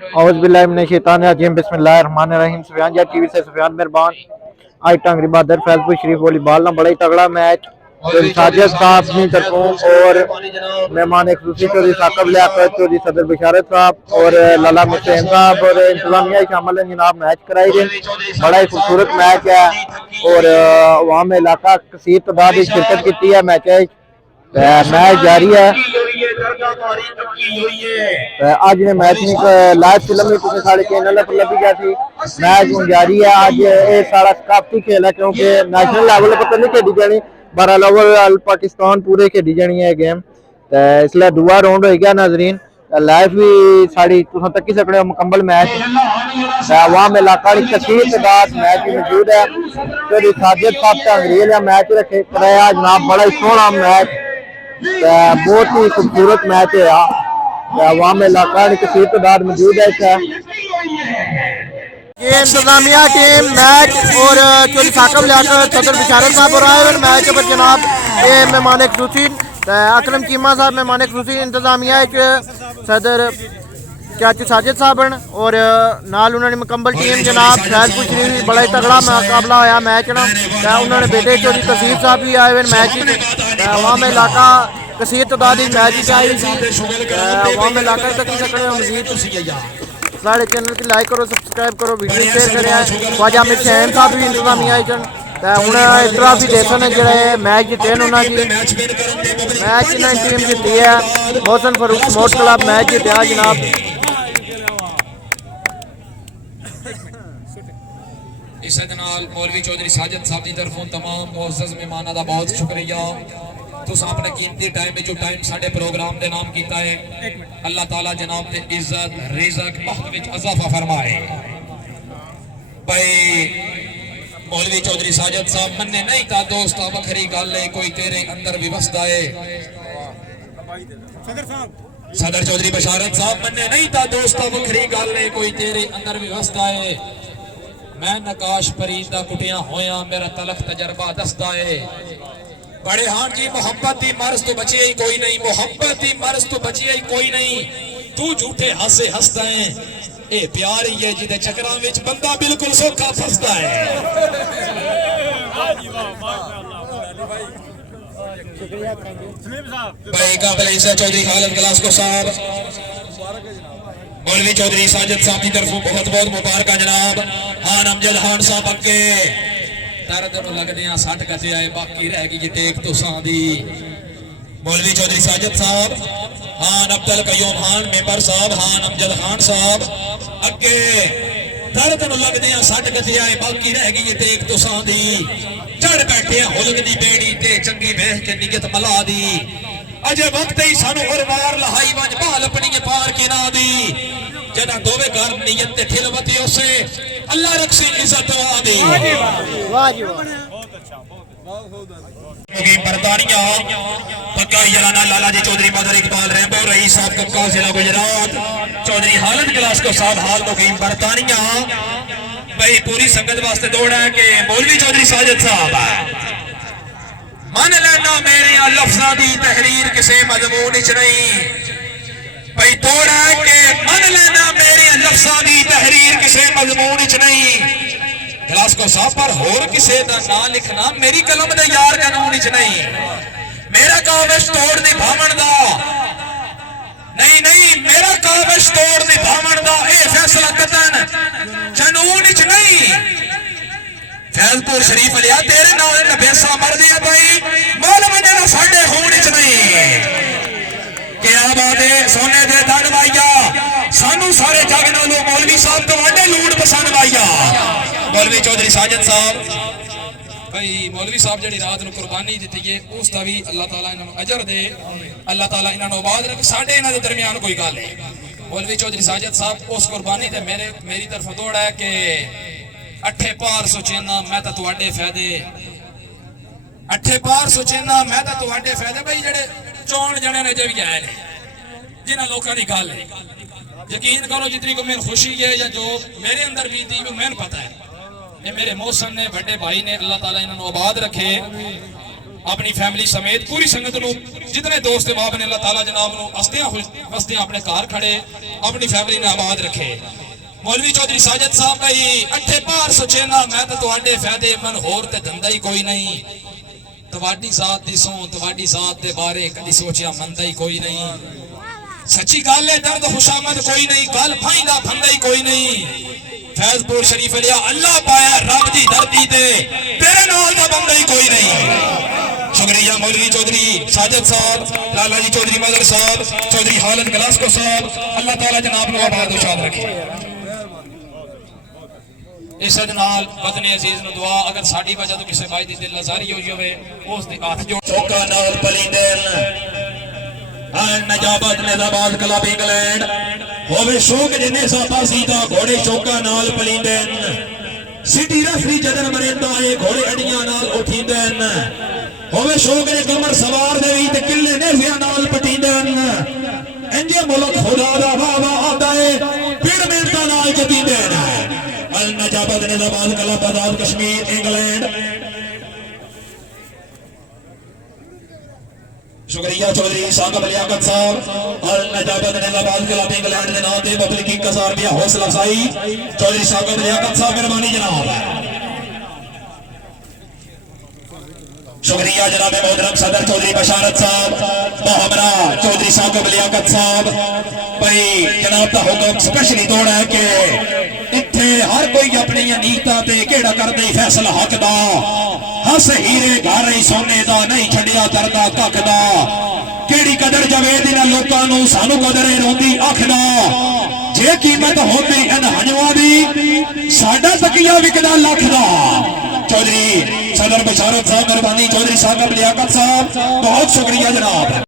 औज़ बिल्लाहि मिनश शैतानिर रजीम बिस्मिल्लाहिर रहमानिर रहीम। सुफियान या टीवी से सुफियान मेहरबान। आज टंगरी बहादुर फैजपुर शरीफ वॉलीबॉल ना बड़ा ही तगड़ा मैच साजिद साहब अपनी तरफों और मेहमान खसूसी चौधरी साकब लियाकत चौधरी सदर बशारत साहब और लाला हुसैन साहब और इंतजामिया शामिल हैं जनाब। मैच कराई गए, बड़ा ही खूबसूरत मैच है और वहाँ में इलाका कसीर तादाद की शिरकत की है। मैच जारी है। आज ने मैच लाइव फिल्म भी तुझे साढ़े चैनल पर लगी जाती। मैच जारी है। आज ये सारा काफी खेल है क्योंकि नेशनल लेवल पर नहीं खेडी जानी, 12 लेवल पाकिस्तान पूरे खेडी जानी है गेम। इसलिए दुआ राउंड हो गया नाजरीन। लाइव भी साड़ी तुम तक ही सकते हो मुकम्मल मैच। वहाँ में इलाका की कसीर तादाद मैच भी मौजूद है। तो साजिद साहब का अंग्रेज मैच रखे कराया जनाब। बड़ा ही सोहना मैच, बहुत ही खूबसूरत मैच है। वहाँ में इलाका की कसीर तादाद मौजूद है। ये इंतजामिया टीम मैच और चौधरी साकब लियाकत सदर बशारत साहब और आए मैच पर जनाब। ये मेहमान खसूसी अकरम चीमा साहब मेहमान खसूसी इंतजामिया सदर चाची साजिद साहब और नाल उन्होंने मुकम्मल टीम जनाब। फैजपुर शरीफ बड़ा ही तगड़ा मुकाबला होया मैच ना। उन्होंने बेटे चौधरी तसीर साहब भी आए हुए मैच। वहाँ में इलाका कसीर तादाद मैच आई थी। वहाँ में इलाका तक सकते मजीद साढ़े चैनल की लाइक करो, सब्सक्राइब करो, वीडियो शेयर करें। ख्वाजा अमिर शहन साहब भी इंतजामिया उन्हें इस तरह भी देखने जो मैच जीते उन्होंने मैच टीम जीती है। Mohsin Farooq sports club match जीता जनाब। इस मौलवी चौधरी साजिद साहब की तरफों तमाम मुअज़्ज़ज़ मेहमानों का बहुत शुक्रिया। तुस अपने कीमती टाइम जो टाइम साडे प्रोग्राम के नाम किया है। अल्लाह ताला जनाब ते इज्जत रिज़्क़ महत विच इजाफा फरमाए। भाई मौलवी चौधरी साजिद साहब मन्ने नहीं था दोस्त वखरी गल है, कोई तेरे अंदर भी वसदा है। सदर चौधरी बशारत साहब मन्ने नहीं था दोस्त वखरी गल है, कोई तेरे अंदर भी वसदा है। मैं नकाश परीदा कुटिया होया, मेरा तलख तजर्बा दसदा है। बड़े हान जी मोहब्बत की मर्ज तो बची ही कोई नहीं, मोहब्बत की मर्ज तो बची ही कोई नहीं। तू झूठे हासे हंसदा है, ए प्यार ही है जिदे चक्रां विच बंदा बिल्कुल सौखा फसदा है। भाई काबिल इज्जत चौधरी खालिद गलास्को साहब मौलवी चौधरी साजिद साहब की तरफों बहुत बहुत मुबारक जनाब। हान अमजद खान साहब अगे दर्द लगदे 60 गजे आए, बाकी रह गई टेक तो सांदी। मौलवी चौधरी साजिद साहब, हान अब्दुल कयूम खान मेंबर साहब, हान अमजद खान साहब अगे दर्द लगदे 60 गजे आए, बाकी रह गई टेक तो सांदी। चढ़ बैठे हुलग दी बेड़ी ते चंगी वेख के नियत मला दी। अजे वक्त ही सानू और वार लहाई वंज बाल अपनी पार के ना दी। जना दोवे घर नियत ते ठिलवती उसे अल्लाह रखसी इज्जत आदि। वाह जी वाह, बहुत अच्छा, बहुत बरतानिया पक्का यलाना लाला जी चौधरी बदर इकबाल रैंबो रईस साहब कक्का जिला गुजरात चौधरी हालिद गलास्को साहब हाल मुकीम बरतानिया। भाई पूरी संगत वास्ते दौड़ है कि मौलवी चौधरी साजिद साहब मन लेना मेरे लफ्ज़ां दी तहरीर किसे मजमून च नहीं। भाई दौड़ है कि मन लेना मेरे लफ्ज़ां दी तहरीर किसे मजमून च नहीं। गलास्को साहब पर होर किसे दा ना लिखना मेरी कलम दे यार कानून च नहीं। मेरा काविश तोड़ दी भावण दा नहीं नहीं, मेरा काविश तोड़ दी भावण दा ए फैसला कतन कानून च नहीं। फैजपुर शरीफ लिया तेरे नाल नबेसा मर दिया भाई मोल मजना साडे होने च नहीं। क्या बात है सोने दे धन भाईया, सानू सारे जग नालों मौलवी साहब तुहाडे लूट पसंद भाईया। मौलवी चौधरी साजिद साहब भाई मौलवी साहब जी रात को कुर्बानी दी है उसका भी अल्लाह ताला इन्होंने अजर दे, अल्लाह ताला इन्होंने आबाद रखे। साडे इन्हां दे दरमियान कोई गल है। मौलवी चौधरी साजिद साहब उस कुर्बानी ते मेरी तरफ दौड़ है कि अठे पार सोचेना मैं तो तुहाडे फायदे, अठे पार सोचेना मैं तो तुहाडे फायदे। भाई जेडे चौन जने ने जे भी आए ने जिन्हां लोकां दी गल है, यकीन करो जितनी को मेरी खुशी है या जो मेरे अंदर बीती मैंने पता है। ये मेरे मोहसन ने बड़े भाई ने, अल्लाह ताला इन्होंने आबाद रखे। اپنی فیملی سمیت پوری سنگت نو جتنے دوست باب نے اللہ تعالیٰ جناب نو ہستیاں اپنے گھر کھڑے اپنی فیملی نے آباد رکھے مولوی چودھری ساجد صاحب بھائی اٹھے پار سچینا میں تو تواڈے فائدے من ہور تے دھندا ہی کوئی نہیں تواڈی ذات دی سوں تواڈی ذات دے بارے کدی سوچیا مندا ہی کوئی نہیں سچی گل ہے درد خوشامد کوئی نہیں گل پھائندا بھندا ہی کوئی نہیں فیض پور شریف لیا اللہ پایا رب دی دھرتی تے تیرے نال دا بندہ ہی کوئی نہیں شکریہ مولوی چودھری ساجد صاحب لالا جی چودھری مدر صاحب چودھری حالت گلاسکو صاحب اللہ تعالیٰ جناب نو آباد و شاد رکھے اس نال وطن عزیز نو دعا اگر ساڈی وجہ تو کسی بھائی دی دل آزاری ہوئی ہوئے اس دے ہاتھ جوڑ چوکا نال پلیندن نجابت نظامات کلب انگلینڈ ہوئے شوق جنے ساپا سیدھا گھوڑے چوکا نال پلیندن سٹی ریفری جدن مریندا اے گھوڑے اڈیاں نال اٹھیندن ہوئے شوق نے کمر سوار دے وی تے کلے نیزیاں نال پٹیندن انجے ملک خدا دا واہ واہ آندا اے پھر محنتاں نال جتیندن النجابت نظامات کلب آزاد کشمیر انگلینڈ شکریہ چودھری ثاقب لیاقت صاحب النجابت نظامات کلب انگلینڈ دے نام تے پبلک انتظار بھی حوصلہ افزائی چودھری ثاقب لیاقت صاحب مہربانی جناب شکریہ جناب محترم صدر چودھری بشارت صاحب محمرہ چودھری ثاقب لیاقت صاحب بھائی جناب دا حکم سپیشلی دوڑا ہے کہ اتھے ہر کوئی اپنی نیتا تے کیڑا کر دے فیصلہ حق دا ہس ہیرے گھر ہی سونے دا نہیں چھڑیا دردہ کک دا کیڑی قدر جوید انہاں لوکاں نو سانو قدر روندی اکھ دا جے قیمت ہوندی ان ہنجواں دی ساڈا تکیہ وکدا لکھ دا چودھری صدر بشارت صاحب مہربانی چودھری ثاقب لیاقت صاحب بہت شکریہ جناب